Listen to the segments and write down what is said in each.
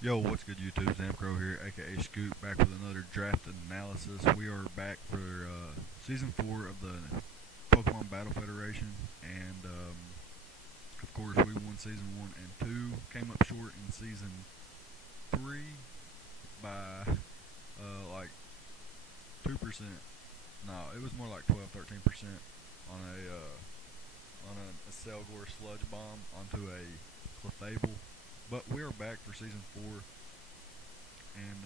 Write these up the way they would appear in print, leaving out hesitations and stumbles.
Yo, what's good, YouTube? Zamcro here, aka Scoop, back with another draft analysis. We are back for season 4 of the Pokemon Battle Federation, and of course, we won season 1 and 2. Came up short in season 3 by like 2%. No, it was more like 12, 13% on a Selgor sludge bomb onto a Clefable. But we are back for season 4, and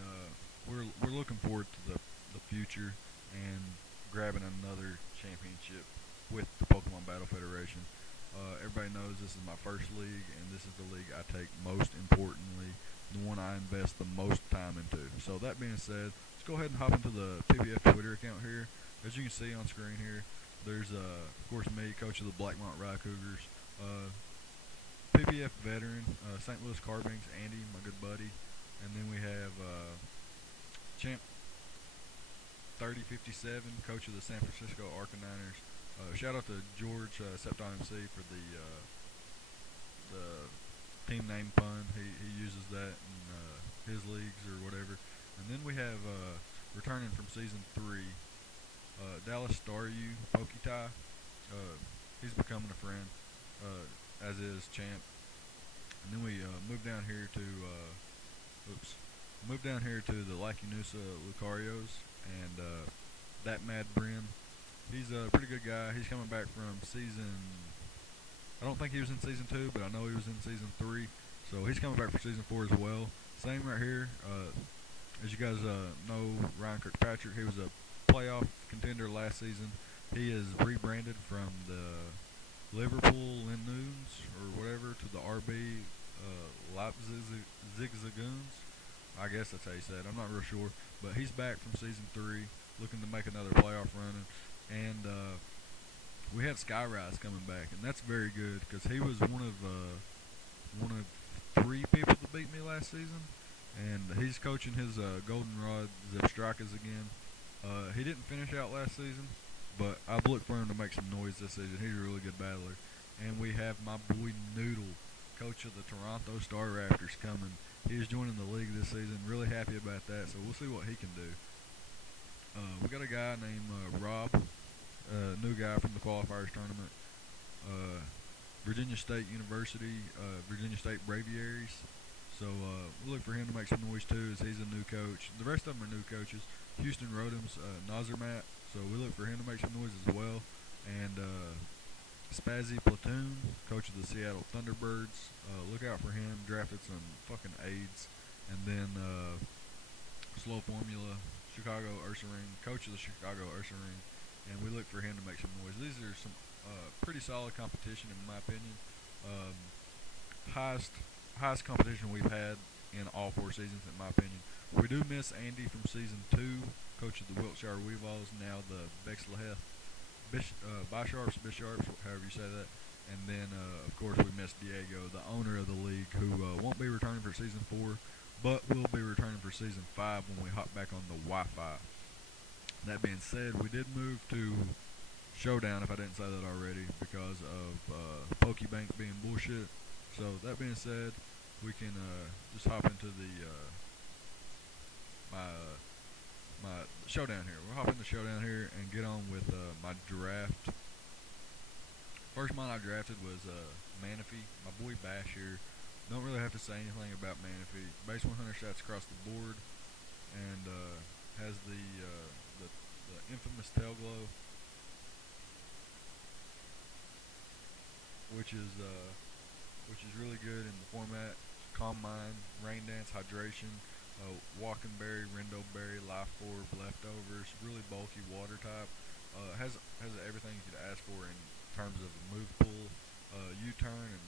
we're looking forward to the future and grabbing another championship with the Pokemon Battle Federation. Everybody knows this is my first league, and this is the league I take most importantly, the one I invest the most time into. So that being said, let's go ahead and hop into the PBF Twitter account here. As you can see on screen here, there's of course me, coach of the Blackmont Rye Cougars, PBF veteran, St. Louis Carbines, Andy, my good buddy, and then we have Champ 3057, coach of the San Francisco Arcaniners. Shout out to George Septon MC for the team name pun. He uses that in his leagues or whatever. And then we have returning from season 3, Dallas Staryu Poketai. He's becoming a friend, as is Champ. And then we move down here to move down here to the Lacunusa Lucarios and that Mad Brim. He's a pretty good guy. He's coming back from season. I don't think he was in season 2, but I know he was in season 3. So he's coming back for season 4 as well. Same right here. As you guys know, Ryan Kirkpatrick, he was a playoff contender last season. He is rebranded from the Liverpool Linoons or whatever to the RB Leipzig Zigzagoons. I guess that's how you say it. I'm not real sure, but he's back from season 3, looking to make another playoff run. And we have Skyrise coming back, and that's very good because he was one of 3 people that beat me last season, and he's coaching his Goldenrod Zipstrikers again. He didn't finish out last season, but I've looked for him to make some noise this season. He's a really good battler. And we have my boy Noodle, coach of the Toronto Star Raptors, coming. He is joining the league this season. Really happy about that, so we'll see what he can do. We got a guy named Rob, new guy from the qualifiers tournament. Virginia State University, Virginia State Braviaries. So we'll look for him to make some noise too, as he's a new coach. The rest of them are new coaches. Houston Rodham's Nazarmat, so we look for him to make some noise as well. And Spazzy Platoon, coach of the Seattle Thunderbirds. Look out for him. Drafted some fucking AIDS. And then Slow Formula, Chicago Ursaring, coach of the Chicago Ursaring. And we look for him to make some noise. These are some pretty solid competition in my opinion. Um, highest competition we've had in all 4 seasons in my opinion. We do miss Andy from season 2, coach of the Wiltshire Weevilles, now the Bexleheth Bisharps, however you say that. And then, of course, we miss Diego, the owner of the league, who won't be returning for season 4, but will be returning for season 5 when we hop back on the Wi-Fi. That being said, we did move to Showdown, if I didn't say that already, because of Pokebank being bullshit. So that being said, we can just hop into the my showdown here. We'll hop into showdown here and get on with my draft. First mine I drafted was Manaphy, my boy Bash here. Don't really have to say anything about Manaphy. Base 100 shots across the board, and has the infamous tail glow, which is really good in the format. Calm Mind, Rain Dance, Hydration, Walking Berry, Rindo Berry, Life Orb, Leftovers, really bulky water type. Has everything you could ask for in terms of move pool, U-turn, and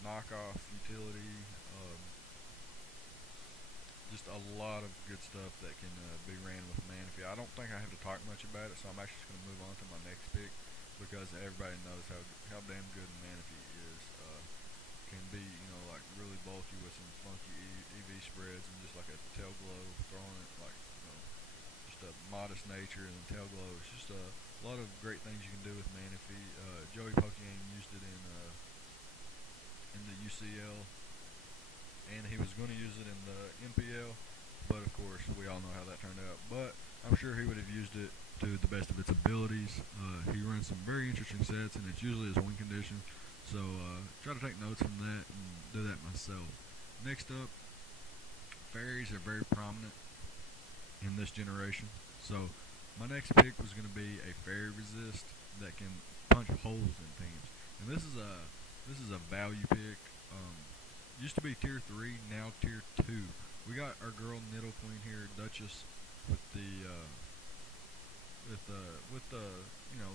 knockoff utility. Just a lot of good stuff that can be ran with Manaphy. I don't think I have to talk much about it, so I'm actually just going to move on to my next pick because everybody knows how damn good Manaphy is. Can be, like really bulky with some funky EV spreads and just like a tail glow, throwing it like, just a modest nature, and the tail glow. It's just a lot of great things you can do with Manaphy. Joey Pokemon used it in the UCL, and he was going to use it in the I'm sure he would have used it to the best of its abilities. He runs some very interesting sets, and it's usually his win condition. So try to take notes from that and do that myself. Next up, fairies are very prominent in this generation. So my next pick was going to be a fairy resist that can punch holes in teams, and this is a value pick. Used to be tier 3, now tier 2. We got our girl Niddle Queen here, Duchess, with the you know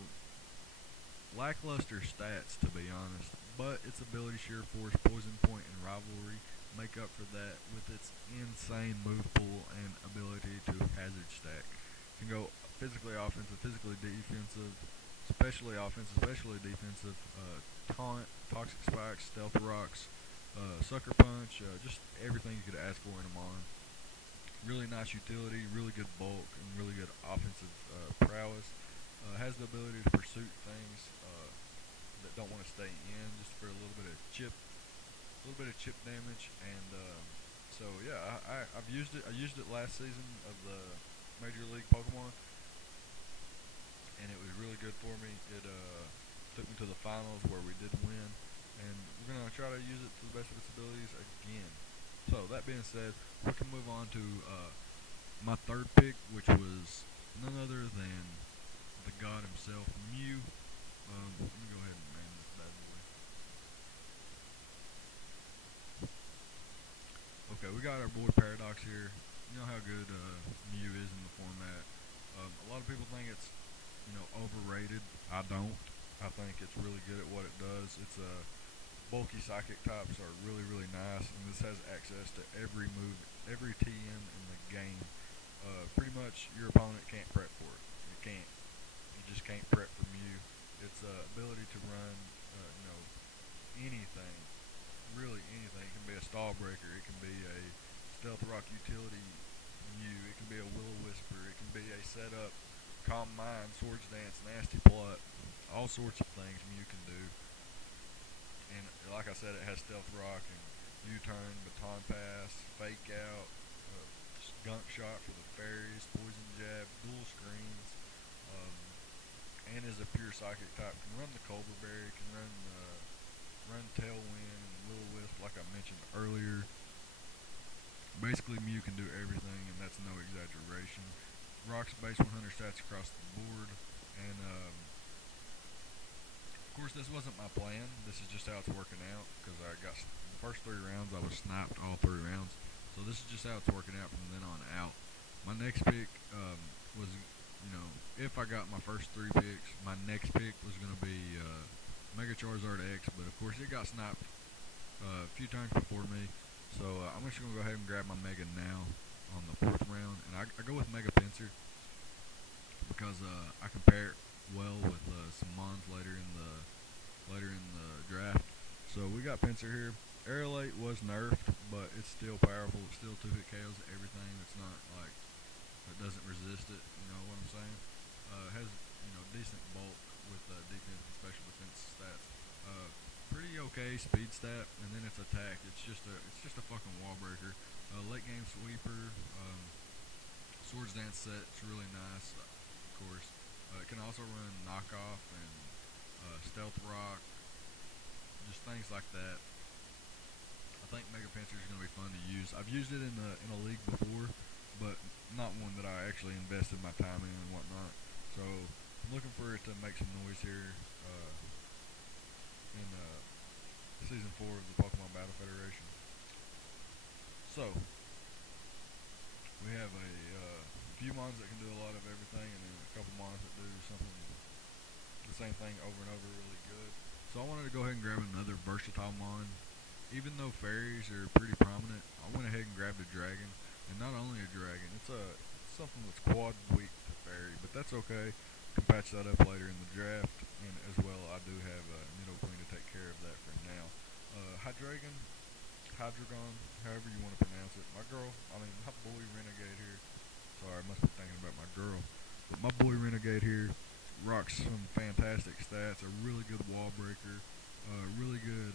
lackluster stats, to be honest, but its ability, sheer force, poison point, and rivalry make up for that with its insane move pool and ability to hazard stack. Can go physically offensive, physically defensive, especially offensive, especially defensive. Taunt, toxic spikes, stealth rocks, sucker punch, just everything you could ask for in a mon. Really nice utility, really good bulk, and really good offensive prowess. Has the ability to pursue things that don't want to stay in, just for a little bit of chip damage, and so yeah, I've used it. I used it last season of the Major League Pokemon, and it was really good for me. It took me to the finals where we did win, and we're gonna try to use it to the best of its abilities again. So that being said, we can move on to my third pick, which was none other than the god himself, Mew. Let me go ahead and name this bad boy. Okay, we got our boy Paradox here. You know how good Mew is in the format. A lot of people think it's overrated. I don't. I think it's really good at what it does. It's bulky psychic types are really really nice, and this has access to every move, every TM in the game. Pretty much your opponent can't prep for it. You can't. You just can't prep for Mew. Its ability to run, anything, really anything. It can be a stall breaker. It can be a stealth rock utility Mew. It can be a will whisper. It can be a setup, calm mind, swords dance, nasty plot. All sorts of things Mew can do. And like I said, it has stealth rock and U-turn, baton pass, fake out, gunk shot for the fairies, poison jab, dual screens, and is a pure psychic type. Can run the Cobra Berry, can run Tailwind and Will Wisp, like I mentioned earlier. Basically, Mew can do everything, and that's no exaggeration. Rocks base 100 stats across the board, and of course, this wasn't my plan. This is just how it's working out, because I got the first 3 rounds. I was sniped all 3 rounds, so this is just how it's working out from then on out. My next pick was, if I got my first 3 picks, my next pick was going to be Mega Charizard X, but of course it got sniped a few times before me. So I'm just going to go ahead and grab my Mega now on the 4th round, and I go with Mega Pinsir because I can pair it well with some mons later in the draft. So we got Pinsir here. Aerolate was nerfed, but it's still powerful. It still 2-hit KOs everything. It's not like it doesn't resist it. You know what I'm saying? Has decent bulk with defense and special defense stats. Pretty okay speed stat, and then its attack. It's just a fucking wall breaker. Late game sweeper. Swords dance set. It's really nice. Of course, it can also run knockoff and stealth rock. Just things like that. I think Mega Pinsir is going to be fun to use. I've used it in a league before, but not one that I actually invested my time in and whatnot. So I'm looking for it to make some noise here in Season 4 of the Pokemon Battle Federation. So we have a few mons that can do a lot of everything, and then a couple mons that do the same thing over and over really good. So I wanted to go ahead and grab another versatile mon. Even though fairies are pretty prominent, I went ahead and grabbed a dragon, and not only a dragon, it's something that's quad weak to fairy, but that's okay. Can patch that up later in the draft, and as well, I do have Niddle Queen to take care of that for now. Hydriegon, however you want to pronounce it. My boy Renegade here. Sorry, I must be thinking about my girl. But my boy Renegade here rocks some fantastic stats. A really good wall breaker. Really good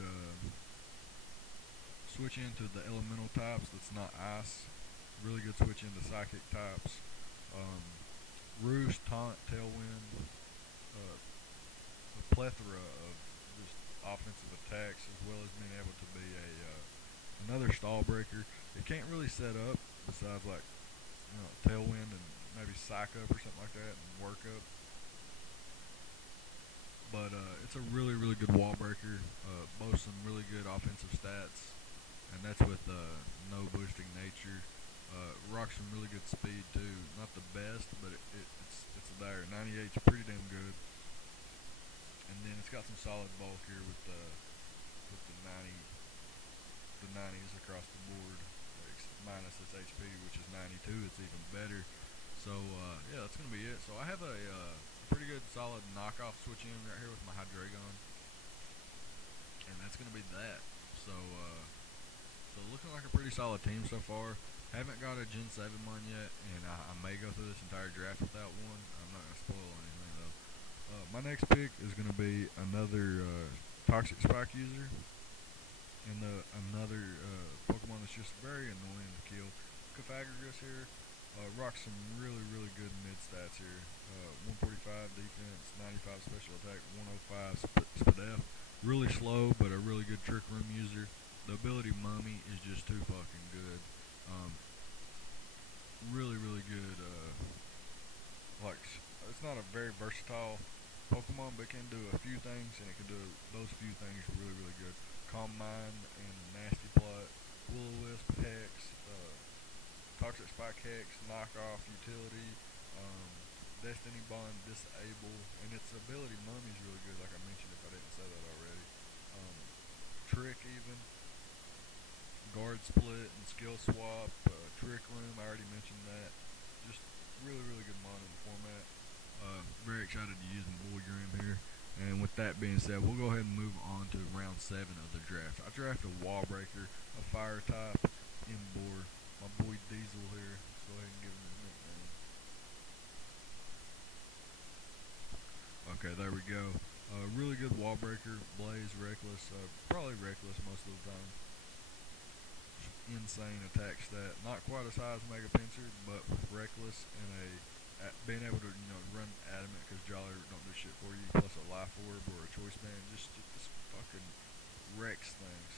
switch into the elemental types that's not ice. Really good switch into psychic types. Roost, Taunt, Tailwind, a plethora of just offensive attacks, as well as being able to be another stall breaker. It can't really set up besides like Tailwind and maybe Psych Up or something like that and Work Up. But it's a really, really good wall breaker. Boasts some really good offensive stats, and that's with no boosting nature. Rocks some really good speed too. Not the best, but it's there. 98 is pretty damn good. And then it's got some solid bulk here with the 90s across the board, minus its HP, which is 92. It's even better. So yeah, that's gonna be it. So I have a pretty good solid knockoff switch in right here with my Hydriegon, and that's gonna be that. So looking like a pretty solid team so far. Haven't got a Gen 7 one yet, and I may go through this entire draft without one. I'm not gonna spoil anything though. My next pick is gonna be another Toxic Spike user, and another Pokemon that's just very annoying to kill. Cofagrigus here. Rocks some really, really good mid stats here. 145 defense, 95 special attack, 105 PBF. Really slow, but a really good Trick Room user. The ability Mummy is just too fucking good. Really, really good. It's not a very versatile Pokemon, but it can do a few things, and it can do those few things really, really good. Calm Mind and Nasty Plot, Will-O-Wisp, Hex, Toxic Spike Hex, Knockoff, Utility, Destiny Bond, Disable, and its ability Mummy is really good, like I mentioned if I didn't say that already. Trick even, Guard Split and Skill Swap, Trick Room, I already mentioned that. Just really, really good mod in the format. Very excited to use Emboar here. And with that being said, we'll go ahead and move on to round 7 of the draft. I drafted a Wall Breaker, a Fire type, Emboar. My boy Diesel here. Let's go ahead and give him his nickname. Okay, there we go. Really good Wall Breaker, Blaze, Reckless, probably Reckless most of the time. Insane attack stat. Not quite as high as Mega Pinsir, but with Reckless and being able to run Adamant because Jolly don't do shit for you, plus a Life Orb or a Choice Band, just fucking wrecks things.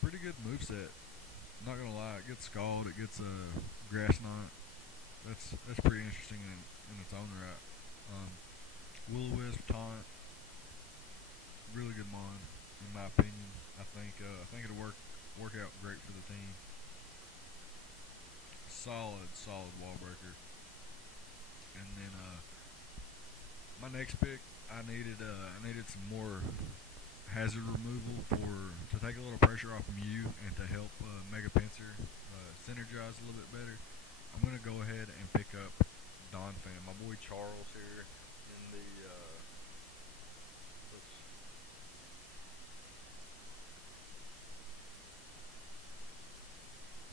Pretty good moveset. Not gonna lie, it gets Scald, it gets a Grass Knot. That's pretty interesting in its own right. Will-O-Wisp, Taunt, really good mon in my opinion. I think it'll work out great for the team. Solid wall breaker. And then my next pick, I needed some more hazard removal to take a little pressure off Mew and to help Mega Pinsir synergize a little bit better. I'm gonna go ahead and pick up Donphan, my boy Charles here in the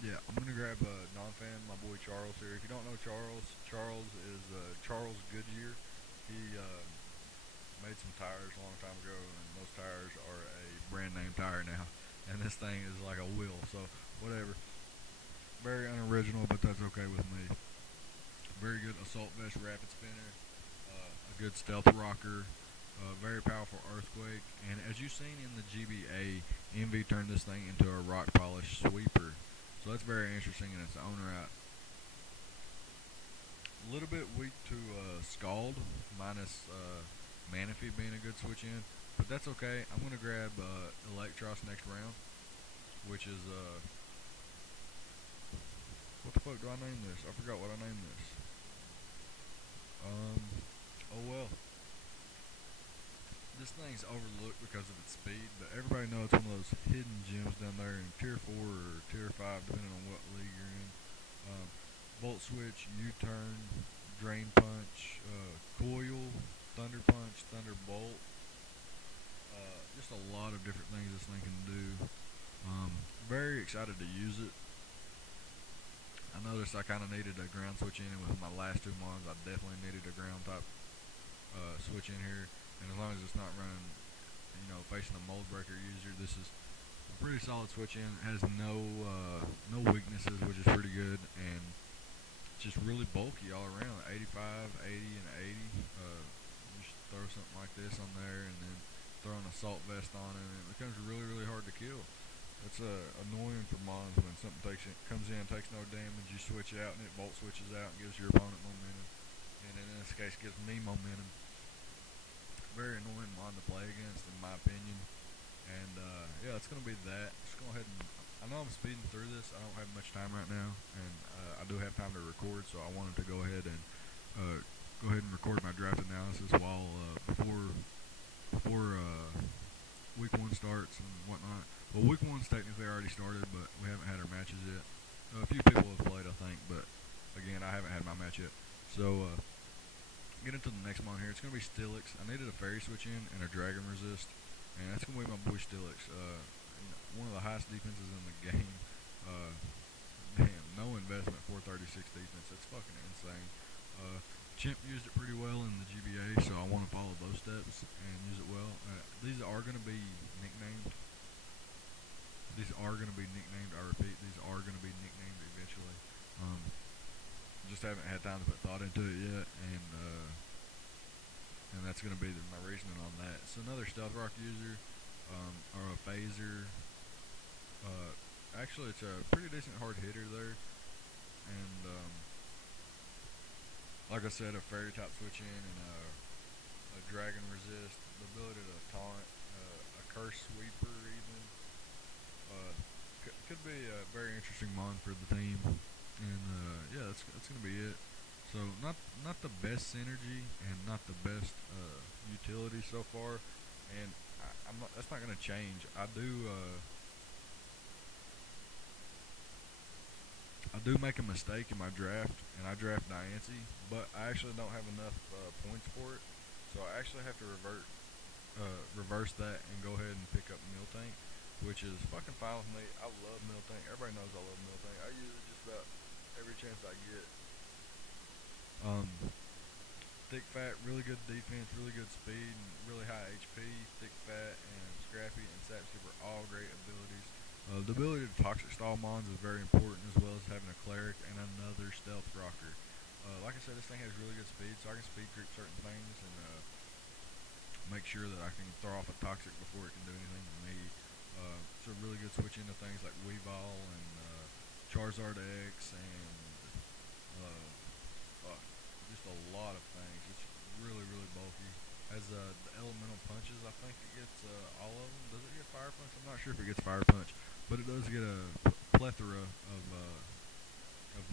yeah, I'm gonna grab Donphan, my boy Charles here. If you don't know Charles, Charles is Charles Goodyear. He made some tires a long time ago, and those tires are a brand name tire now. And this thing is like a wheel, so whatever. Very unoriginal, but that's okay with me. Very good Assault Vest Rapid Spinner, a good Stealth Rocker, very powerful Earthquake, and as you've seen in the GBA, Envy turned this thing into a Rock Polish Sweeper, so that's very interesting in its own right. A little bit weak to Scald, minus Manaphy being a good switch in, but that's okay. I'm going to grab Electros next round, which is, what the fuck do I name this? I forgot what I named this. Oh well. This thing's overlooked because of its speed, but everybody knows it's one of those hidden gems down there in Tier 4 or Tier 5, depending on what league you're in. Volt Switch, U-Turn, Drain Punch, Coil, Thunder Punch, Thunderbolt. Just a lot of different things this thing can do. Very excited to use it. I noticed I kind of needed a ground switch in, and with my last two mons, I definitely needed a ground type switch in here. And as long as it's not running, facing a mold breaker user, this is a pretty solid switch in. It has no weaknesses, which is pretty good, and just really bulky all around. 85, 80, and 80. Just throw something like this on there, and then throw an assault vest on it, and it becomes really, really hard to kill. It's annoying for mons when something comes in, takes no damage. You switch out, and it bolt switches out and gives your opponent momentum, and in this case, gives me momentum. Very annoying mon to play against, in my opinion. And yeah, it's gonna be that. Just go ahead and I know I'm speeding through this. I don't have much time right now, and I do have time to record, so I wanted to go ahead and record my draft analysis while before week one starts and whatnot. Well, week one's technically already started, but we haven't had our matches yet. A few people have played, I think, but again, I haven't had my match yet. So get into the next mon here. It's gonna be Steelix. I needed a fairy switch in and a dragon resist, and that's gonna be my boy Steelix. One of the highest defenses in the game. Damn, no investment, 436 defense. That's fucking insane. Chimp used it pretty well in the GBA, so I want to follow those steps and use it well. These are going to be nicknamed. I repeat, these are going to be nicknamed eventually. Just haven't had time to put thought into it yet, and that's going to be my reasoning on that. So another stealth rock user, or a phaser. Actually, it's a pretty decent hard hitter there, and like I said, a fairy type switch in and a dragon resist, the ability to taunt, a curse sweeper even. Could be a very interesting mon for the team, and yeah, that's gonna be it. So not the best synergy and not the best utility so far, and that's not gonna change. I do make a mistake in my draft, and I draft Diancie, but I actually don't have enough points for it, so I actually have to reverse that and go ahead and pick up Miltank, which is fucking fine with me. I love Miltank. Everybody knows I love Miltank. I use it just about every chance I get. Thick, fat, really good defense, really good speed, and really high HP. Thick, fat, and scrappy, and sap skipper, all great abilities. The ability to toxic stall mons is very important, as well as having a cleric and another stealth rocker. Like I said, this thing has really good speed, so I can speed creep certain things and make sure that I can throw off a toxic before it can do anything to me. It's a really good switch into things like Weavile and Charizard X and just a lot of things. It's really, really bulky. Has the elemental punches, I think it gets all of them. Does it get fire punch? I'm not sure if it gets fire punch, but it does get a plethora of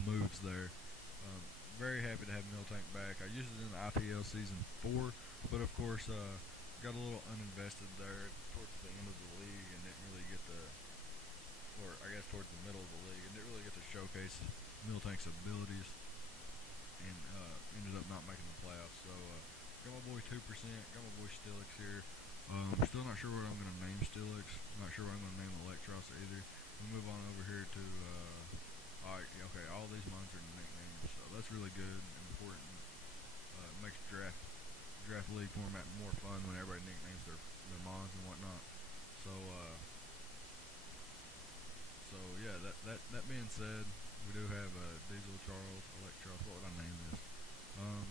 moves there. Very happy to have Miltank back. I used it in the IPL season 4, but of course got a little uninvested there towards the end of the league and didn't really get or I guess towards the middle of the league, and didn't really get to showcase Miltank's abilities, and ended up not making the playoffs. So got my boy 2%, got my boy Steelix here. Still not sure what I'm going to name Steelix. Not sure what I'm going to name Electros either. We'll move on over here to, okay, all these mons are nicknames, so that's really good and important. Makes draft league format more fun when everybody nicknames their mons and whatnot. So yeah, that being said, we do have Diesel, Charles, Electros. What would I name this?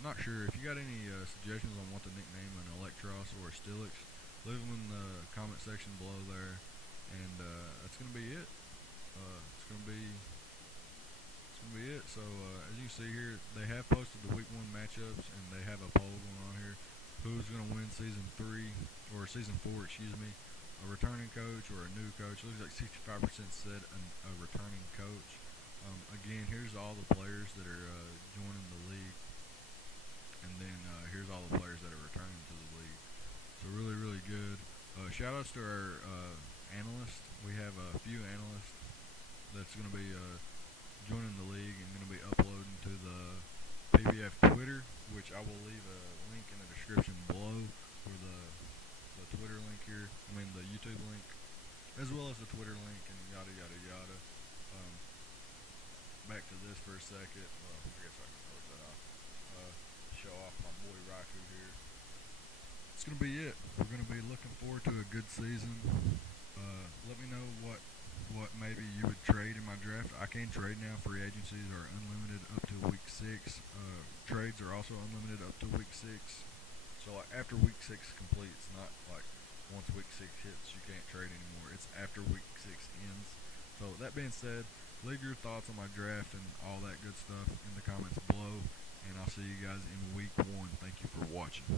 Not sure. If you got any suggestions on what to nickname an Electros or a Steelix, leave them in the comment section below there. And that's gonna be it. It's gonna be it. So as you can see here, they have posted the week 1 matchups, and they have a poll going on here. Who's gonna win season 3 or season 4? Excuse me. A returning coach or a new coach? It looks like 65% said a returning coach. Again, here's all the players that are joining the league, and then here's all the players that are returning to the league. So really, really good. Shout outs to our analysts. We have a few analysts that's going to be joining the league and going to be uploading to the PBF Twitter, which I will leave a link in the description below for the Twitter link here. I mean the YouTube link, as well as the Twitter link, and yada yada yada. Back to this for a second. Well, I guess I can close that off. Show off my boy Raikou here. It's gonna be it. We're gonna be looking forward to a good season. Let me know what maybe you would trade in my draft. I can trade now. Free agencies are unlimited up to week 6. Trades are also unlimited up to week 6. So like after week 6 completes, not like once week 6 hits, you can't trade anymore. It's after week 6 ends. So that being said, leave your thoughts on my draft and all that good stuff in the comments below. And I'll see you guys in week 1. Thank you for watching.